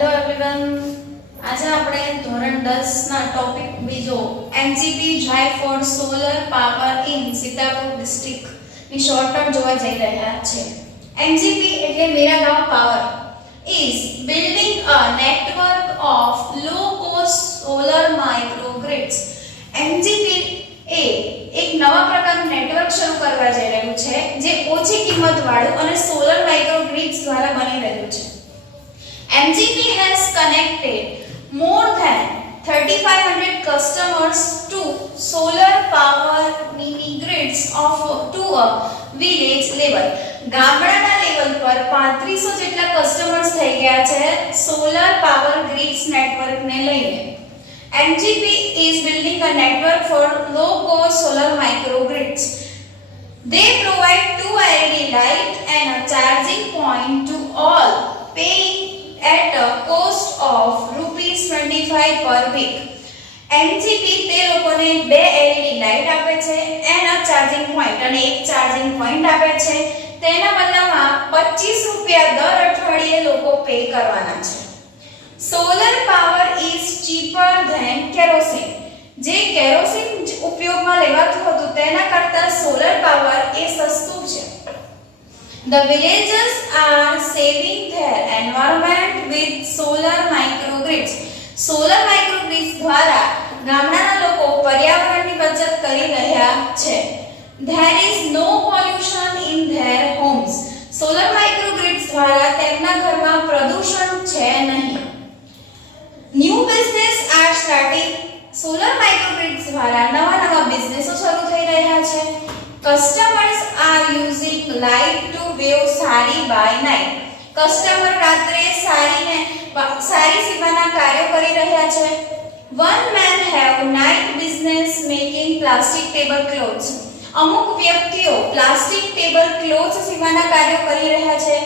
Hello everyone, આજે આપણે ધોરણ 10 ના ટોપિક બીજો MGP drive for solar power in Sitapur district ની શોર્ટકટ જોવા જઈ રહ્યા છે. એમજીપી એટલે Mera Gaon power is building a network of low cost solar microgrids. MGP એ એક નવા પ્રકારનું નેટવર્ક શરૂ કરવા જઈ રહ્યું છે જે ઓછી કિંમતવાળું અને સોલર માઇક્રોગ્રિડ્સ દ્વારા બની રહ્યું છે. MGP has connected more than 3500 customers to solar power mini grids of to a village level. ગામડાના લેવલ પર 3500 જેટલા કસ્ટમર્સ થઈ ગયા છે સોલર પાવર ગ્રિડ્સ નેટવર્કને લઈને. MGP is building a network for low cost solar microgrids. They provide 2 LED light and a charging point to all, paying at a cost of ₹25 per week. MGP તે લોકોને 2 LED light આપે છે and a charging point અને એક charging point આપે છે. તેના બદલામાં ₹25 દર અઠવાડિયે લોકો પે કરવાના છે. Solar power is cheaper than kerosene. જે કેરોસીન ઉપયોગમાં લેવાતું હતું તેના કરતાં સોલર પાવર એ સસ્તું છે. The villagers are saving their environment with solar microgrids. Solar microgrids દ્વારા ગામડાના લોકો પર્યાવરણની બચત કરી રહ્યા છે. There is no pollution in their homes. Solar microgrids દ્વારા તેમના ઘરમાં પ્રદૂષણ છે નહીં. New business are starting. Solar microgrids દ્વારા નવા બિઝનેસો શરૂ થઈ રહ્યા છે. Customers are using light to view sari by night. Customer રાત્રે સારી સેવાના કાર્યો કરી રહ્યા છે. One man have night business making plastic tablecloths. અમુક વ્યક્તિઓ પ્લાસ્ટિક ટેબલ ક્લોથ્સ સીવવાના કાર્યો કરી રહ્યા છે.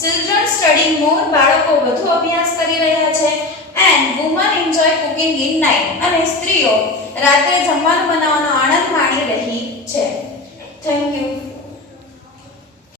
Children studying more. બાળકો વધુ અભ્યાસ કરી રહ્યા છે. And women enjoy cooking in night. અને સ્ત્રીઓ રાત્રે જમવાનું બનાવવાનો આનંદ માણી રહી છે. Thank you.